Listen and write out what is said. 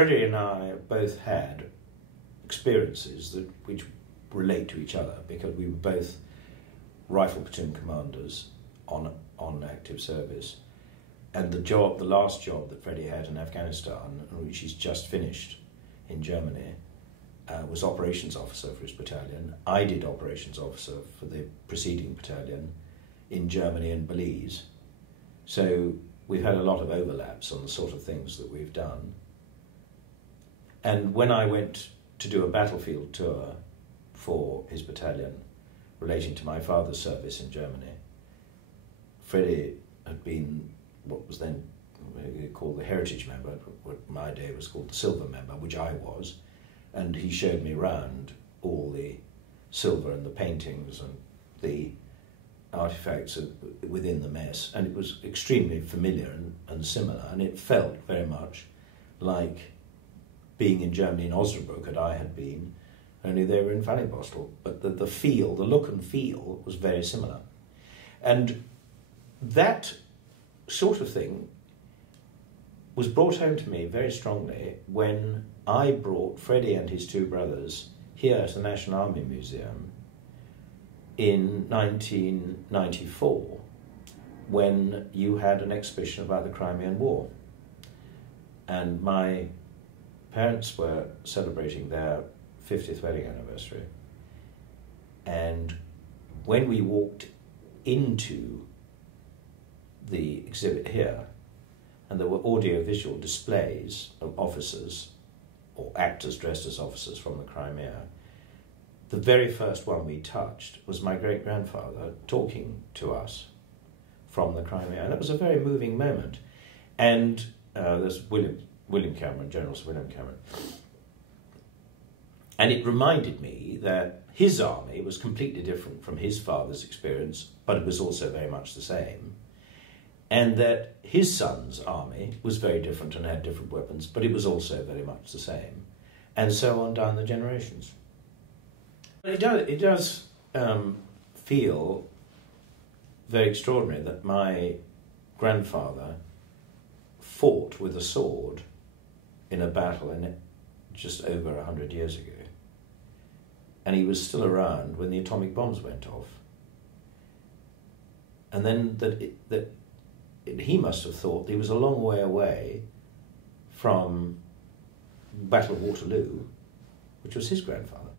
Freddie and I both had experiences which relate to each other, because we were both rifle platoon commanders on active service. And the last job that Freddie had in Afghanistan, which he's just finished in Germany, was operations officer for his battalion. I did operations officer for the preceding battalion in Germany and Belize. So we've had a lot of overlaps on the sort of things that we've done. And when I went to do a battlefield tour for his battalion relating to my father's service in Germany, Freddie had been what was then called the Heritage Member, what my day was called the Silver Member, which I was, and he showed me around all the silver and the paintings and the artifacts within the mess, and it was extremely familiar and similar, and it felt very much like being in Germany in Osnabrück that I had been, only they were in Fallingbostel, but the feel, the look and feel was very similar. And that sort of thing was brought home to me very strongly when I brought Freddie and his two brothers here to the National Army Museum in 1994, when you had an exhibition about the Crimean War. And my parents were celebrating their 50th wedding anniversary. And when we walked into the exhibit here, and there were audio-visual displays of officers or actors dressed as officers from the Crimea, the very first one we touched was my great-grandfather talking to us from the Crimea. And it was a very moving moment. And there's William Cameron, General Sir William Cameron. And it reminded me that his army was completely different from his father's experience, but it was also very much the same. And that his son's army was very different and had different weapons, but it was also very much the same. And so on down the generations. It does feel very extraordinary that my grandfather fought with a sword in a battle just over 100 years ago. And he was still around when the atomic bombs went off. And then he must have thought he was a long way away from Battle of Waterloo, which was his grandfather.